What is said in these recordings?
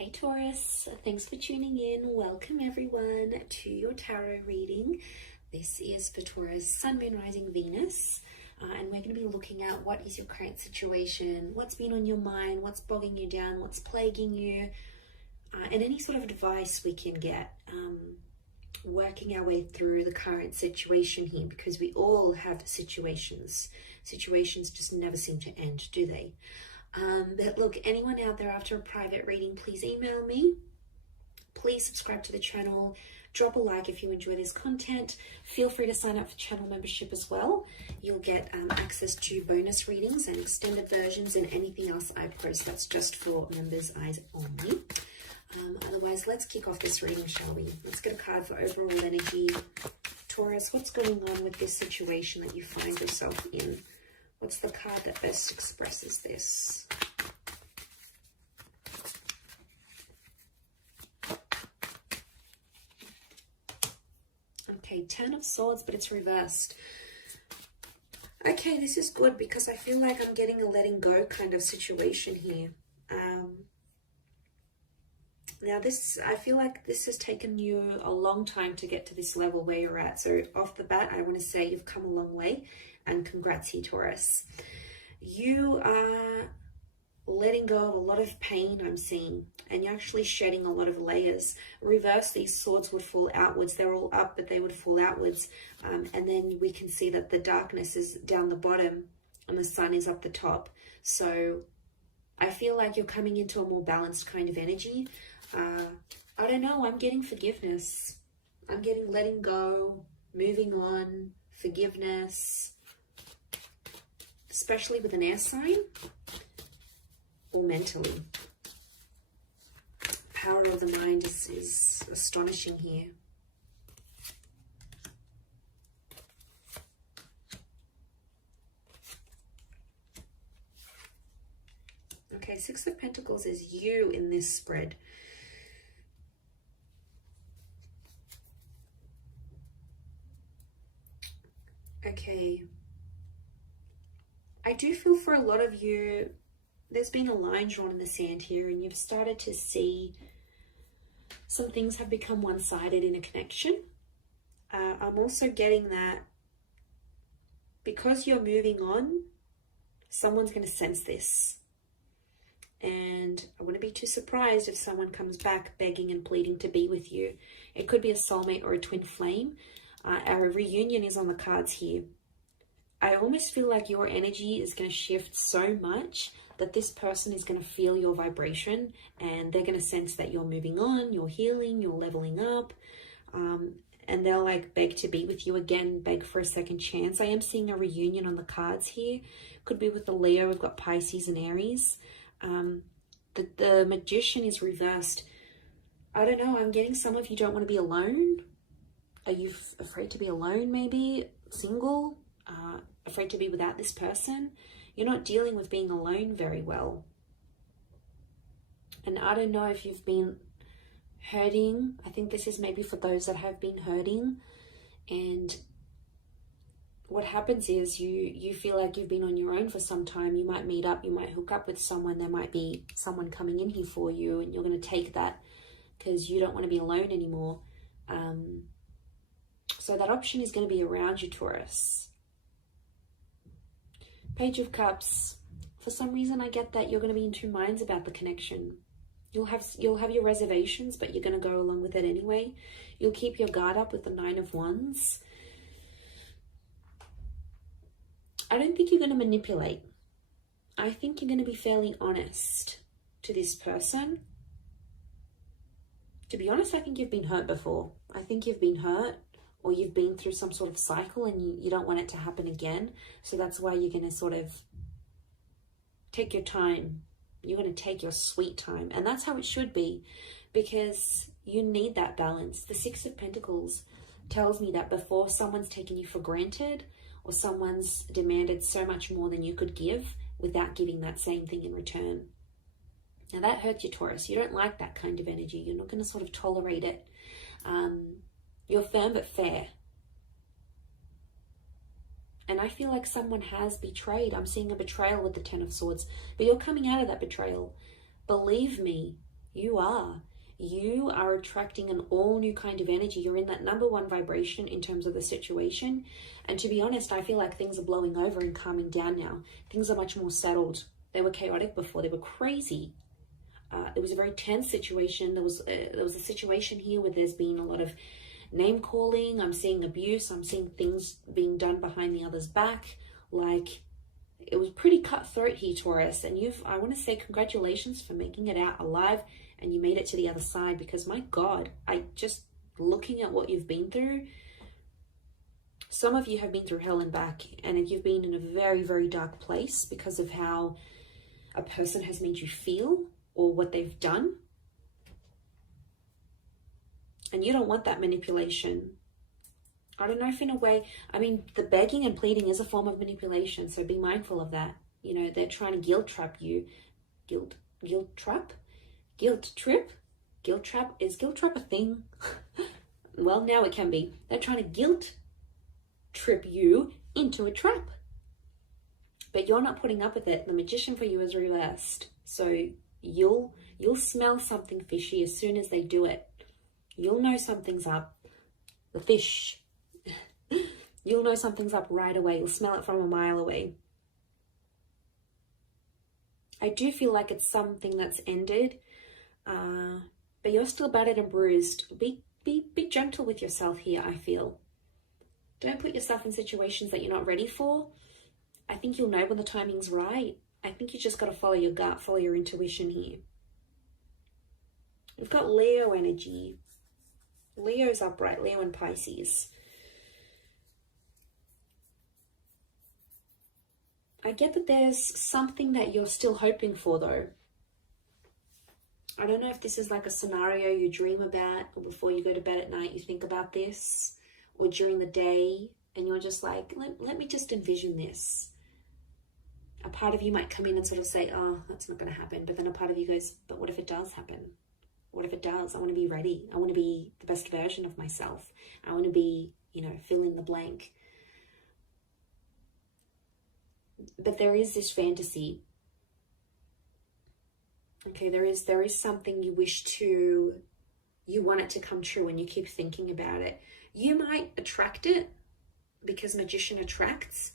Hey Taurus, thanks for tuning in. Welcome everyone to your tarot reading. This is for Taurus, Sun, Moon, Rising, Venus. And we're going to be looking at what is your current situation, what's been on your mind, what's bogging you down, what's plaguing you, and any sort of advice we can get working our way through the current situation here, because we all have situations. Situations just never seem to end, do they? But look, anyone out there after a private reading, please email me. Please subscribe to the channel. Drop a like if you enjoy this content. Feel free to sign up for channel membership as well. You'll get access to bonus readings and extended versions and anything else I post. That's just for members' eyes only. Otherwise, let's kick off this reading, shall we? Let's get a card for overall energy. Taurus, what's going on with this situation that you find yourself in? What's the card that best expresses this? Okay, 10 of Swords, but it's reversed. Okay, this is good because I feel like I'm getting a letting go kind of situation here. Now I feel like this has taken you a long time to get to this level where you're at. So off the bat, I want to say you've come a long way. And congrats here, Taurus. You are letting go of a lot of pain, I'm seeing, and you're actually shedding a lot of layers. Reverse, these swords would fall outwards. They're all up, but they would fall outwards. And then we can see that the darkness is down the bottom and the sun is up the top. So I feel like you're coming into a more balanced kind of energy. I don't know, I'm getting forgiveness. I'm getting letting go, moving on, forgiveness. Especially with an air sign or mentally. Power of the mind is astonishing here. Okay, Six of Pentacles is you in this spread. Okay. I do feel for a lot of you, there's been a line drawn in the sand here and you've started to see some things have become one-sided in a connection. I'm also getting that because you're moving on, someone's going to sense this. And I wouldn't be too surprised if someone comes back begging and pleading to be with you. It could be a soulmate or a twin flame. Our reunion is on the cards here. I almost feel like your energy is going to shift so much that this person is going to feel your vibration and they're going to sense that you're moving on, you're healing, you're leveling up, and they'll like beg to be with you again, beg for a second chance. I am seeing a reunion on the cards here. Could be with the Leo. We've got Pisces and Aries. The Magician is reversed. I don't know. I'm getting some of you don't want to be alone. Are you afraid to be alone maybe? Single? Afraid to be without this person. You're not dealing with being alone very well. And I don't know if you've been hurting. I think this is maybe for those that have been hurting. And what happens is you feel like you've been on your own for some time. You might meet up, you might hook up with someone. There might be someone coming in here for you and you're going to take that because you don't want to be alone anymore. So that option is going to be around you, Taurus. Page of Cups. For some reason, I get that you're going to be in two minds about the connection. You'll have your reservations, but you're going to go along with it anyway. You'll keep your guard up with the Nine of Wands. I don't think you're going to manipulate. I think you're going to be fairly honest to this person. To be honest, I think you've been hurt before. I think you've been hurt. Or you've been through some sort of cycle and you don't want it to happen again. So that's why you're going to sort of take your time. You're going to take your sweet time. And that's how it should be, because you need that balance. The Six of Pentacles tells me that before someone's taken you for granted or someone's demanded so much more than you could give without giving that same thing in return. Now that hurts you, Taurus. You don't like that kind of energy. You're not going to sort of tolerate it. You're firm but fair. And I feel like someone has betrayed. I'm seeing a betrayal with the Ten of Swords. But you're coming out of that betrayal. Believe me, You are. You are attracting an all new kind of energy. You're in that number one vibration in terms of the situation. And to be honest, I feel like things are blowing over and calming down now. Things are much more settled. They were chaotic before. They were crazy. It was a very tense situation. There was a situation here where there's been a lot of name calling. I'm seeing abuse. I'm seeing things being done behind the other's back. Like, it was pretty cutthroat here, Taurus. And I want to say congratulations for making it out alive, and you made it to the other side, because my God, looking at what you've been through, some of you have been through hell and back, and you've been in a very, very dark place because of how a person has made you feel or what they've done. And you don't want that manipulation. I don't know if in a way, I mean, the begging and pleading is a form of manipulation, so be mindful of that. You know, they're trying to guilt trap you. Guilt trap? Guilt trip? Guilt trap? Is guilt trap a thing? Well, now it can be. They're trying to guilt trip you into a trap. But you're not putting up with it. The magician for you is reversed. So you'll smell something fishy as soon as they do it. You'll know something's up. The fish. You'll know something's up right away. You'll smell it from a mile away. I do feel like it's something that's ended, but you're still battered and bruised. Be gentle with yourself here, I feel. Don't put yourself in situations that you're not ready for. I think you'll know when the timing's right. I think you just got to follow your gut, follow your intuition here. We've got Leo energy. Leo's upright, Leo and Pisces. I get that there's something that you're still hoping for, though. I don't know if this is like a scenario you dream about, or before you go to bed at night you think about this, or during the day and you're just like, let me just envision this. A part of you might come in and sort of say, oh, that's not going to happen. But then a part of you goes, but what if it does happen? What if it does? I want to be ready. I want to be the best version of myself. I want to be, fill in the blank. But there is this fantasy. Okay, there is something you want it to come true, and you keep thinking about it. You might attract it because magician attracts.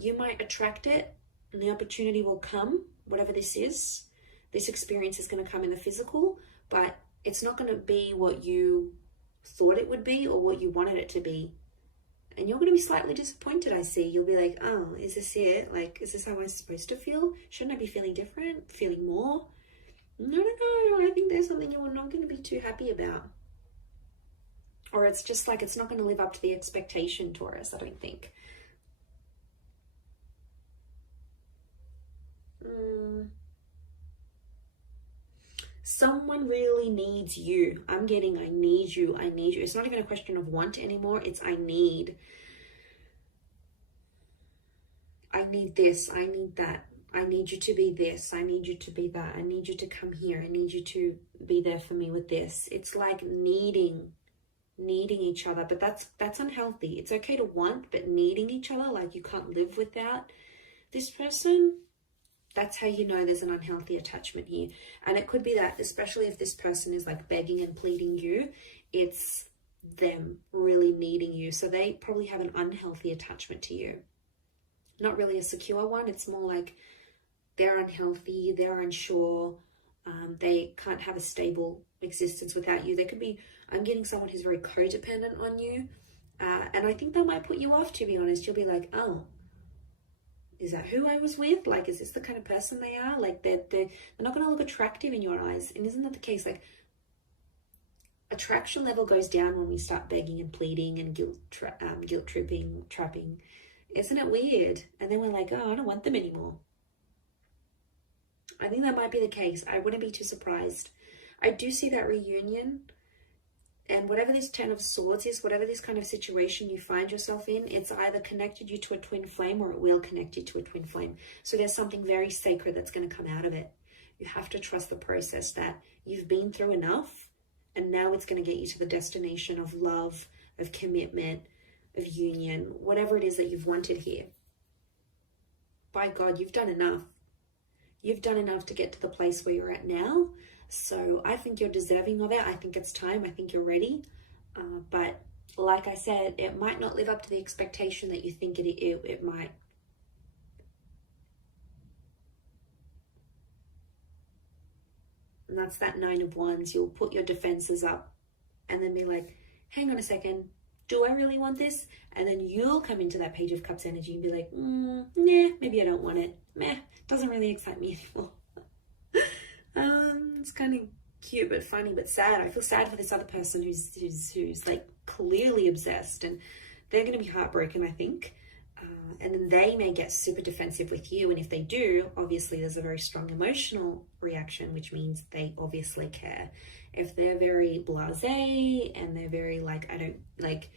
You might attract it and the opportunity will come, whatever this is. This experience is going to come in the physical, but it's not going to be what you thought it would be or what you wanted it to be. And you're going to be slightly disappointed, I see. You'll be like, oh, is this it? Like, is this how I'm supposed to feel? Shouldn't I be feeling different? Feeling more? No. I think there's something you're not going to be too happy about. Or it's just like it's not going to live up to the expectation, Taurus, I don't think. Someone really needs you. I'm getting, I need you. It's not even a question of want anymore. It's I need. I need this. I need that. I need you to be this. I need you to be that. I need you to come here. I need you to be there for me with this. It's like needing each other, but that's unhealthy. It's okay to want, but needing each other, like you can't live without this person. That's how you know there's an unhealthy attachment here. And it could be that, especially if this person is like begging and pleading you, it's them really needing you. So they probably have an unhealthy attachment to you. Not really a secure one. It's more like they're unhealthy, they're unsure, they can't have a stable existence without you. They could be, I'm getting someone who's very codependent on you. And I think that might put you off, to be honest. You'll be like, oh, is that who I was with? Like, is this the kind of person they are? Like, they're not going to look attractive in your eyes. And isn't that the case? Like, attraction level goes down when we start begging and pleading and guilt tripping, trapping. Isn't it weird? And then we're like, oh, I don't want them anymore. I think that might be the case. I wouldn't be too surprised. I do see that reunion. And whatever this 10 of Swords is, whatever this kind of situation you find yourself in, it's either connected you to a twin flame or it will connect you to a twin flame. So there's something very sacred that's going to come out of it. You have to trust the process, that you've been through enough and now it's going to get you to the destination of love, of commitment, of union, whatever it is that you've wanted here. By God, you've done enough. You've done enough to get to the place where you're at now. So I think you're deserving of it. I think it's time. I think you're ready. But like I said, it might not live up to the expectation that you think it might. And that's that 9 of Wands. You'll put your defenses up and then be like, hang on a second, do I really want this? And then you'll come into that Page of Cups energy and be like, nah, maybe I don't want it. Meh, doesn't really excite me anymore. It's kind of cute but funny but sad. I feel sad for this other person who's like clearly obsessed, and they're going to be heartbroken, I think. And then they may get super defensive with you, and if they do, obviously there's a very strong emotional reaction, which means they obviously care. If they're very blasé and they're very like, I don't like,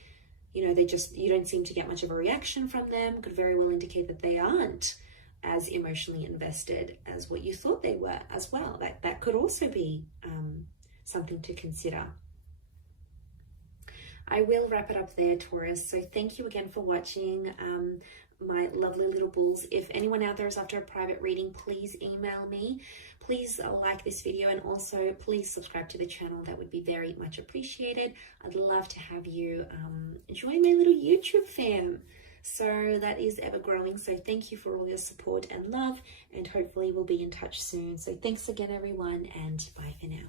you know, you don't seem to get much of a reaction from them, could very well indicate that they aren't as emotionally invested as what you thought they were as well. That could also be something to consider. I will wrap it up there, Taurus. So thank you again for watching, my lovely little bulls. If anyone out there is after a private reading, please email me. Please like this video, and also please subscribe to the channel. That would be very much appreciated. I'd love to have you join my little YouTube fam. So that is ever growing. So thank you for all your support and love, and hopefully we'll be in touch soon. So thanks again, everyone, and bye for now.